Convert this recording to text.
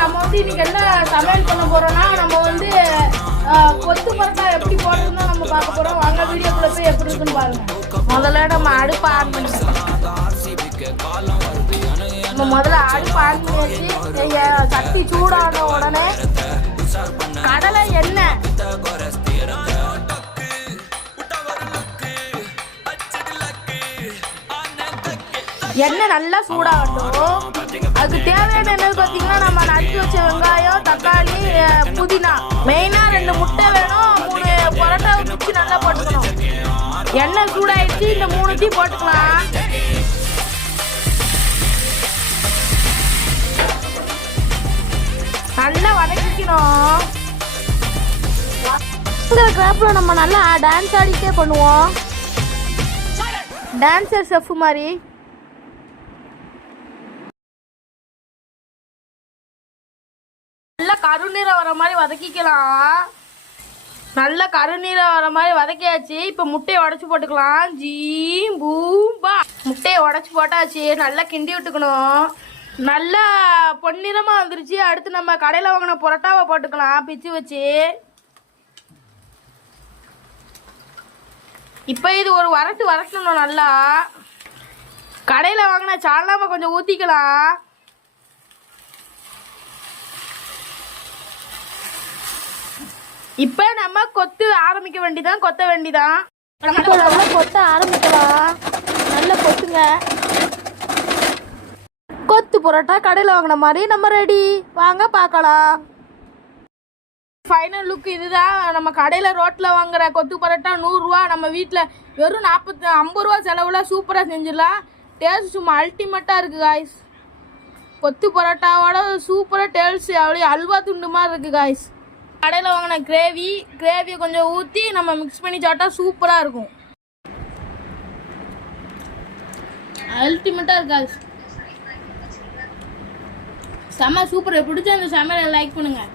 நம்ம வந்து இன்னைக்கு என்ன சமையல் பண்ண போறோம்னா நம்ம வந்து கொத்து பரோட்டா எப்படி போடுறதுன்னா நம்ம பார்க்க போறோம். வாங்க வீடியோக்குள்ள போய் எப்படி இருக்குன்னு பாருங்க. முதல்ல நம்ம அடுப்பு ஆன் பண்ணிக்கலாம். நம்ம முதல்ல அடுப்பு ஆன் பண்ணி வச்சு சட்டி சூடான உடனே கடலை எண்ணெய் எண்ணெய் நல்லா சூடாகட்டும். அதுக்கு தேவையான என்னது பார்த்தீங்கன்னா நம்ம நறுக்கி வச்ச வெங்காயம், தக்காளி, புதினா, மெயினாக 2 முட்டை வேணும். 3 பரோட்டாவை பிடிச்சி நல்லா போட்டுக்கணும். எண்ணெய் சூடாயிடுச்சு, இந்த 3 போட்டுக்கலாம். நல்லா வதக்கிக்கணும். இந்த கிராப்ல நம்ம நல்லா டான்ஸ் ஆடிட்டே பண்ணுவோம். டான்சர் செஃப் மாதிரி நல்லா கருநீரை வர மாதிரி வதக்கிக்கலாம். நல்லா கருநீரை வர மாதிரி வதக்கியாச்சு. இப்போ முட்டையை உடச்சி போட்டுக்கலாம். பூம்பா முட்டையை உடச்சி போட்டாச்சு. நல்லா கிண்டி விட்டுக்கணும். நல்லா பொன்னிறமாக வந்துருச்சு. அடுத்து நம்ம கடையில் வாங்கின பரோட்டாவை போட்டுக்கலாம் பிச்சு வச்சு. இப்போ இது ஒரு வரட்டணும். நல்லா கடையில் வாங்கின சால்னாவை கொஞ்சம் ஊற்றிக்கலாம். இப்போ நம்ம கொத்த வேண்டிதான். கொத்த ஆரம்பிக்கலாம். நல்லா கொத்துங்க. கொத்து பரோட்டா கடையில் வாங்கின மாதிரி நம்ம ரெடி. வாங்க பார்க்கலாம். ஃபைனல் லுக் இதுதான். நம்ம கடையில் ரோட்டில் வாங்குற கொத்து பரோட்டா 100 ரூபா. நம்ம வீட்டில் வெறும் 50 ரூபா செலவில் சூப்பராக செஞ்சிடலாம். டேஸ்ட் சும்மா அல்டிமேட்டாக இருக்குது காய்ஸ். கொத்து பரோட்டாவோட சூப்பராக டேஸ்ட் அப்படியே அல்வா துண்டு மாதிரி இருக்குது காய்ஸ். கடையில் வாங்கின கிரேவியை கொஞ்சம் ஊற்றி நம்ம மிக்ஸ் பண்ணி சாப்பிட்டா சூப்பராக இருக்கும். அல்டிமேட்டாக இருக்காது. செம்ம சூப்பர். பிடிச்ச அந்த சமையலை லைக் பண்ணுங்கள்.